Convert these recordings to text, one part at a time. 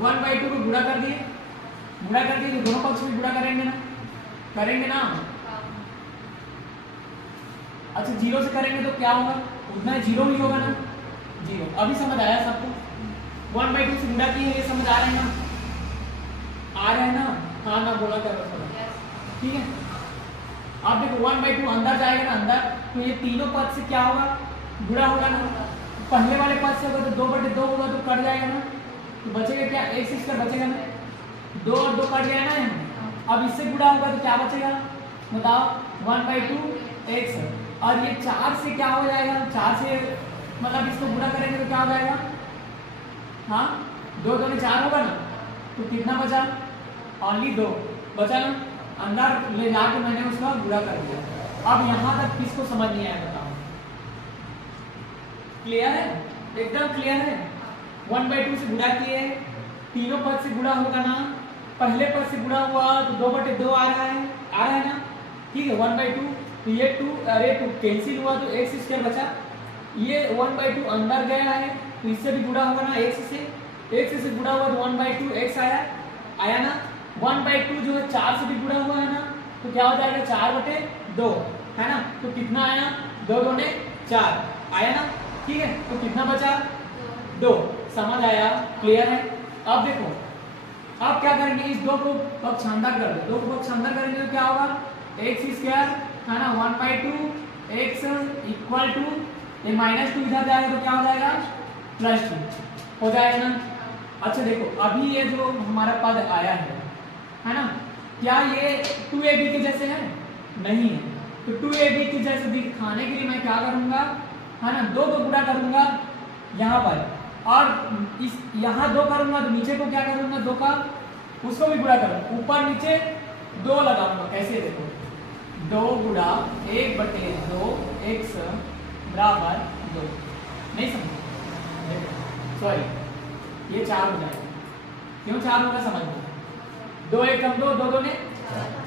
1/2 को गुणा कर दिए, तो दोनों पक्ष में गुणा करेंगे ना। अच्छा 0 से करेंगे तो क्या होगा, उतना 0 ही होगा ना, 0। अभी समझ आया सबको? 1/2 से गुणा किए, ये समझ आ रहे हैं ना? हाँ ना बोला करो थोड़ा, ठीक है। अब देखो 1/2 अंदर जाएगा ना अंदर, तो ये तीनों पद से क्या होगा, गुणा होगा ना। पहले वाले पद से होगा तो 2/2 होगा तो कट जाएगा ना, तो बचेगा क्या, x² बचेगा ना, 2 और 2 कट गया ना। अब इससे गुणा होगा तो क्या बचेगा बताओ, 1/2 x। और ये 4 से क्या हो जाएगा, 4 से मतलब इसको गुणा करेंगे तो क्या हो जाएगा, हाँ 2 2 में 4 होगा ना, तो कितना बचा, ओनली 2 बचा ना। अंदर ले जाके मैंने उसका गुणा कर दिया। अब यहाँ तक किसको समझ नहीं आया बताओ, क्लियर है, एकदम क्लियर है। 1/2 से गुणा किए, तीनों पद से गुणा होगा ना, पहले पद से गुणा हुआ तो 2/2 आ रहा है ना, ठीक है। 1/2 तो ये 2 अरे 2 कैंसिल हुआ तो x² बचा। ये 1/2 अंदर गया है तो इससे भी गुणा होगा ना, x से गुणा हुआ तो 1/2 x आया ना। 1/2 जो है 4 से भी गुणा हुआ है ना, तो क्या हो जाएगा 4/2 है ना, तो कितना आया, 2 2 ने 4 आया ना, ठीक है। तो कितना बचा, 2। समझ आया, क्लियर है। अब देखो अब क्या करेंगे, इस 2 को पक्ष अंदर कर दो, 2 को पक्ष अंदर करेंगे तो क्या होगा, x² है ना, 1/2 x इक्वल टू ये -2 इधर जाएगा तो क्या हो जाएगा, +2 हो जाएगा ना। अच्छा देखो अभी ये जो हमारा पद आया है ना, क्या ये 2ab के जैसे है, नहीं है। तो 2ab के जैसे दिखाने के लिए मैं क्या करूंगा, है ना, 2 को गुणा करूंगा यहाँ पर, और इस यहाँ 2 करूंगा तो नीचे को क्या करूंगा, 2 का उसको भी गुणा करूंगा, ऊपर नीचे 2 लगाऊंगा। कैसे देखो, 2 गुणा 1/2 x बराबर 2, नहीं समझे, सॉरी ये 4 हो जाएगा, क्यों 4 होगा समझ लो, 2 1 कम 2, 2 2 ने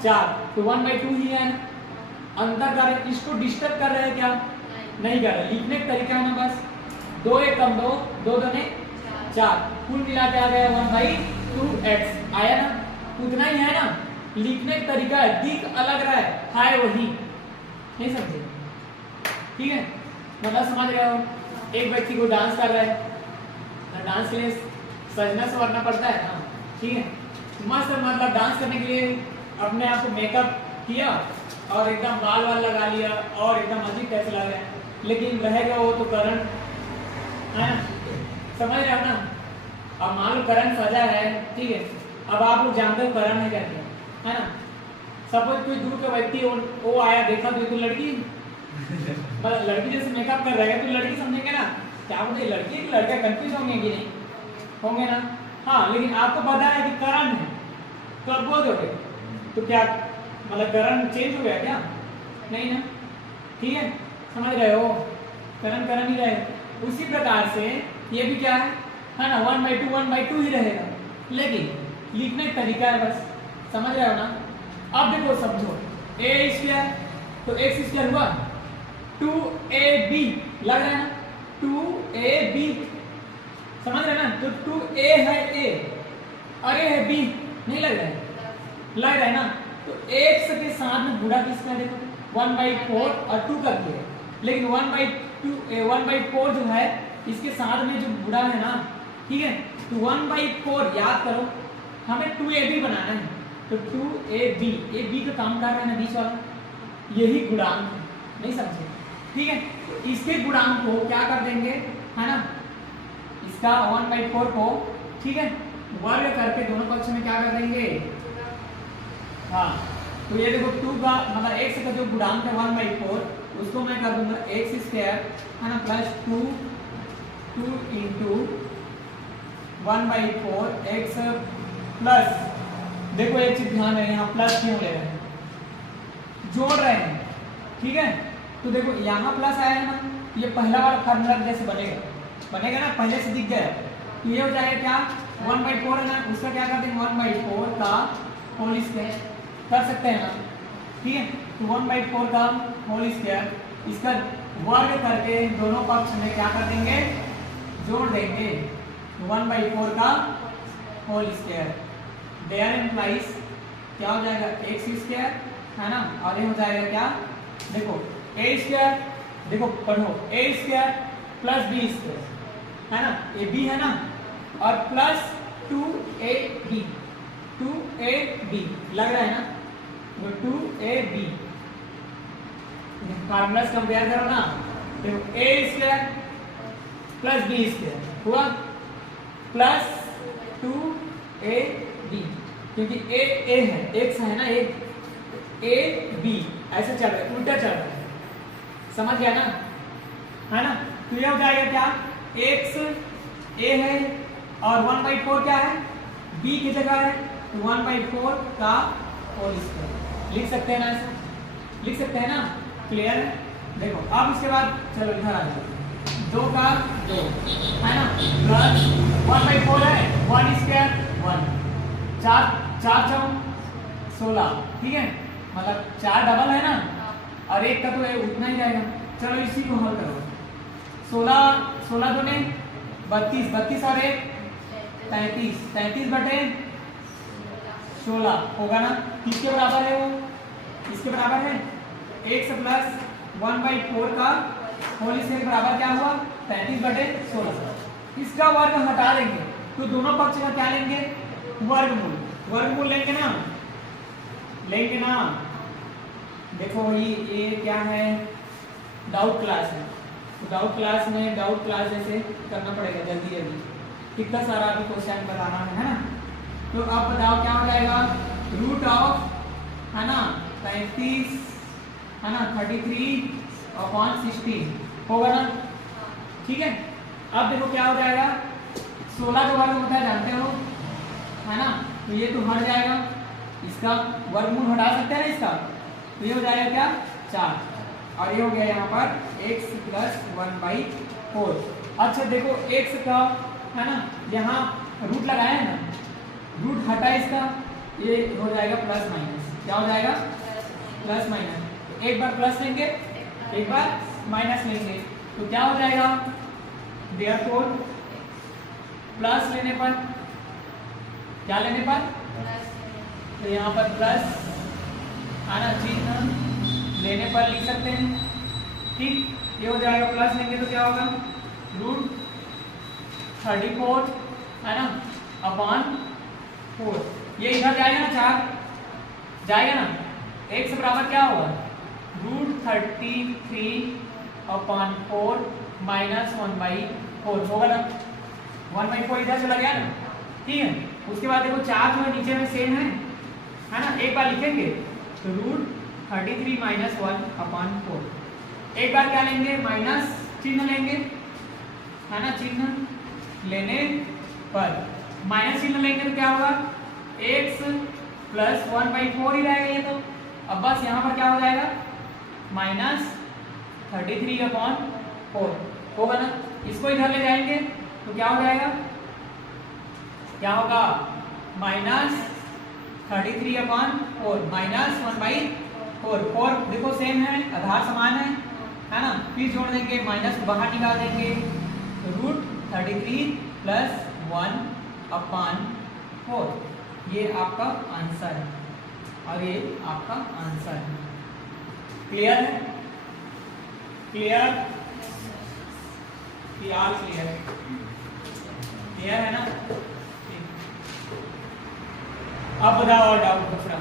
4, तो 1/2 ही है। अंदर कर रहे, इसको डिस्टर्ब कर रहे हैं क्या, नहीं कर रहे, लिखने का तरीका है ना बस, 2 1 कम 2, 2 2 ने 4, कुल मिला के आ गया 1/2x आया ना, उतना ही है ना। लिखने का तरीका है, दिख अलग रहा है वही, नहीं समझे, ठीक है। मतलब समझ रहे हो, एक व्यक्ति को डांस कर रहा है, डांस के लिए सजना संवरना पड़ता है ना, ठीक है। मस्त मतलब डांस करने के लिए अपने आप को मेकअप किया और एकदम बाल वाल लगा लिया और एकदम अजीब कैसे लग रहा है, लेकिन रहेगा वो तो करंट है ना, समझ रहे हो ना। अब मान लो करंट सजा है, ठीक है। अब आप लोग जानते हो करंट है क्या है ना। सपोज कोई दूर का व्यक्ति वो आया, देखा तो लड़की मतलब लड़की जैसे मेकअप कर रहा है तो लड़की समझेंगे ना, क्या बोलते लड़की है कि लड़का, कंफ्यूज होंगे कि नहीं होंगे ना। हाँ लेकिन आपको पता है कि करंट है तो आप बोल दोगे, तो क्या मतलब करंट चेंज हो गया क्या, नहीं ना, ठीक है। समझ रहे हो, करंट ही रहे। उसी प्रकार से ये भी क्या है ना, 1/2 ही रहेगा, लेकिन लिखने का तरीका है बस, समझ रहे हो ना। अब देखो समझो, a² तो x² हुआ 2ab लग रहा है ना, 2ab समझ रहे ना, तो 2a है a और a है b, नहीं लग रहा है ना। तो x के साथ में गुणा किसका, देखो 1/4 और 2 कर दिए, लेकिन 1/4 जो है इसके साथ में जो गुणा है ना, ठीक है। तो 1/4 याद करो, हमें 2ab बनाना है, तो 2ab ये b का काम कर रहा है ना बीच वाला, यही गुणांक है, नहीं समझे, ठीक है। तो इसके गुणांक को क्या कर देंगे, है ना, इसका 1/4 को, ठीक है, वर्ग करके दोनों पक्ष में क्या कर देंगे, हाँ। तो ये देखो 2 का मतलब x का जो गुणांक है 1/4, उसको मैं कर दूंगा x² है ना, प्लस 2 इंटू 1/4 x प्लस, देखो एक चीज ध्यान है, यहाँ प्लस क्यों ले रहे हैं, जोड़ रहे हैं, ठीक है। तो देखो यहाँ प्लस आया है ना, ये पहला वाला फार्मूला जैसे बनेगा ना, पहले से दिख गया, तो ये हो जाएगा क्या 1/4 है ना, उसका क्या कर देंगे 1/4 का होल स्क्वायर कर सकते हैं ना, ठीक है। तो 1/4 का होल स्क्वायर, इसका वर्ग करके दोनों पक्ष में क्या कर देंगे, जोड़ देंगे, 1/4 का होल स्क्वायर, देयर इम्प्लाइज क्या हो जाएगा एक्स स्क्वायर, है ना, और ये हो जाएगा क्या, देखो ए स्क्वायर, देखो पढ़ो ए स्क्वायर प्लस बी स्क्वायर, है ना, ए बी है ना, और प्लस 2ab, 2ab लग रहा है ना, तो 2ab फार्मूला कंपेयर करो ना, देखो ए स्क्वायर प्लस बी स्क्वायर हुआ प्लस 2ab, क्योंकि ए है, एक्स है ना, ए बी ऐसे चल रहा है, उल्टा चल रहा है, समझ गया ना, है ना, तो ये हो जाएगा क्या, एक्स ए है और 1/4 क्या है, बी की जगह है, तो 1/4 का होल स्क्वायर लिख सकते हैं ना, ऐसा लिख सकते हैं ना, क्लियर है। देखो अब इसके बाद चलो इधर आ जाओ, 2 का 2 है ना, प्लस 1/4 है, 1 स्क्वायर 1, 4 4 16, ठीक है, मतलब 4 डबल है ना, और 1 का तो है उतना ही जाएगा। चलो इसी को हल करो, 16 दूने 32, 32 और 1 33, 33 बटे 16 होगा ना, किसके बराबर है वो, इसके बराबर है, x प्लस 1/4 का होल स्क्वायर बराबर क्या हुआ 35 बटे 16। इसका वर्ग हटा देंगे तो दोनों पक्ष का क्या लेंगे, वर्गमूल, वर्गमूल लेंगे ना, लेंगे ना। देखो ये क्या है, डाउट क्लास है, तो डाउट क्लास में डाउट क्लास जैसे करना पड़ेगा जल्दी जल्दी, कितना सारा अभी क्वेश्चन बताना है ना। तो अब बताओ क्या हो जाएगा, रूट ऑफ, है ना, 35, है ना, 33/16 होगा ना, ठीक है। अब देखो क्या हो जाएगा, 16 का वर्ग होता है जानते हो, है ना, तो ये तो हट जाएगा, इसका वर्गमूल हटा सकते हैं ना इसका, तो ये हो जाएगा क्या 4, और ये हो गया यहाँ पर x प्लस 1/4। अच्छा देखो x का, है ना, यहाँ रूट लगाया है ना, रूट हटा इसका, ये हो जाएगा प्लस माइनस, क्या हो जाएगा प्लस माइनस, तो एक बार प्लस लेंगे एक बार माइनस लेंगे, तो क्या हो जाएगा, देयरफॉर प्लस लेने पर, क्या लेने पर, तो यहाँ पर प्लस आना चिन्ह लेने पर लिख सकते हैं, ठीक, ये हो जाएगा, प्लस लेंगे तो क्या होगा, रूट 34, है ना, अपॉन 4, ये इधर जाएगा ना, 4 जाएगा ना, x से बराबर क्या होगा, रूट 33/4 माइनस 1/4 होगा ना, 1/4 इधर चला गया ना, ठीक है। उसके बाद देखो 4 जो है नीचे में सेम है ना, एक बार लिखेंगे तो रूट 33 माइनस 1/4, एक बार क्या लेंगे, माइनस चिन्ह लेंगे, है ना, चिन्ह लेने पर माइनस चिन्ह लेंगे तो क्या होगा, x प्लस 1/4 ही रहेगा ये, तो अब बस यहाँ पर क्या हो जाएगा, माइनस 33/4 होगा ना, इसको इधर ले जाएंगे तो क्या हो जाएगा, क्या होगा, माइनस 33/4 माइनस 1/4, 4 देखो सेम है, आधार समान है ना, फिर जोड़ देंगे, माइनस बाहर निकाल देंगे, तो रूट 33 प्लस 1/4, ये आपका आंसर है, और ये आपका आंसर है। क्लियर है, क्लियर, क्लियर क्लियर क्लियर है ना, अब बताओ और डाउट दूसरा।